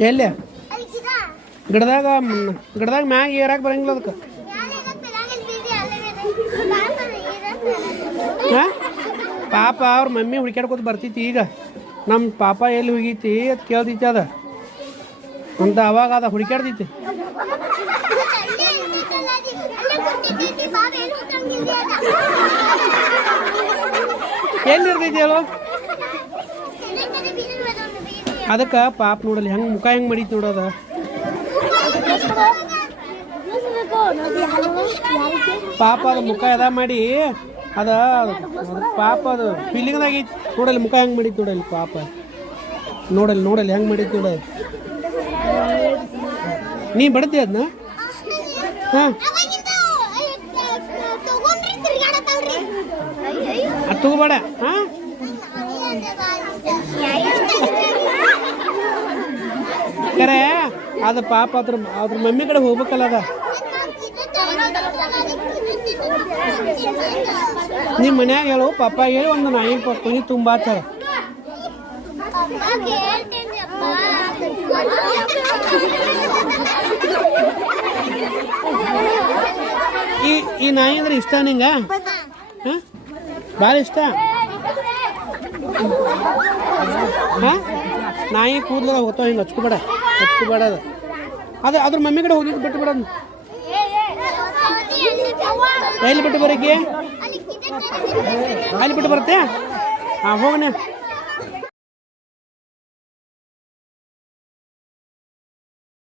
ಎಲ್ಲಿ ಗಿಡದಾಗ ಗಿಡದಾಗ ಮ್ಯಾಗ ಏರಾಕ ಬರಂಗಿಲ್ಲ ಅದಕ್ಕೆ ಹಾಂ ಪಾಪ ಅವ್ರ ಮಮ್ಮಿ ಹುಡುಕ್ಯಾಡ್ಕೊತ ಬರ್ತೈತಿ ಈಗ ನಮ್ಮ ಪಾಪ ಎಲ್ಲಿ ಹೋಗೈತಿ ಅದು ಕೇಳ್ತೈತಿ ಅದ ಅಂತ ಅವಾಗ ಅದ ಹುಡುಕ್ಯಾಡ್ತೈತಿ ಎಲ್ಲಿರ್ತೈತಿ ಹೇಳು ಅದಕ್ಕೆ ಪಾಪ ನೋಡಲಿ ಹೆಂಗೆ ಮುಖ ಹೆಂಗೆ ಮಾಡೈತಿ ನೋಡೋದ ಪಾಪ ಅದು ಮುಖ ಎದ ಮಾಡಿ ಅದ ಪಾಪ ಅದು ಫೀಲಿಂಗ್ದಾಗ ಐತಿ ನೋಡಲಿ ಮುಖ ಹೆಂಗೆ ಮಾಡೈತಿ ನೋಡಲಿ ಪಾಪ ನೋಡಲಿ ಹೆಂಗೆ ಮಾಡೈತಿ ನೋಡೋದು ನೀ ಬಡ್ತಿ ಅದನ್ನ ಹಾಂ ಅದು ತಗೋಬೇಡ ಹಾಂ ಕರೆ ಅದು ಪಾಪ ಅದ್ರ ಮಮ್ಮಿ ಕಡೆ ಹೋಗ್ಬೇಕಲ್ಲ ಅದ ನಿಮ್ಮ ಮನ್ಯಾಗ ಹೇಳು ಪಾಪ ಹೇಳಿ ಒಂದು ನಾಯಿ ಕುನಿ ತುಂಬ ಆಚಾರ ಈ ನಾಯಿ ಅಂದ್ರೆ ಇಷ್ಟ ನಿಂಗ ಹಾಂ ಭಾಳ ಇಷ್ಟ ಹಾಂ ನಾಯಿ ಕೂದಲ ಹೋಗ್ತಾವ ಹಿಂಗೆ ಹಚ್ಕೋಬೇಡ ಅದು ಅದ್ರ ಮಮ್ಮಿ ಕಡೆ ಹೋಗಿ ಬಿಟ್ಟು ಬಿಡೋದು ಎಲ್ಲಿ ಬಿಟ್ಟು ಬರೋಕೆ ಅಲ್ಲಿ ಬಿಟ್ಟು ಬರುತ್ತೆ ಹಾಂ ಹೋಗನೆ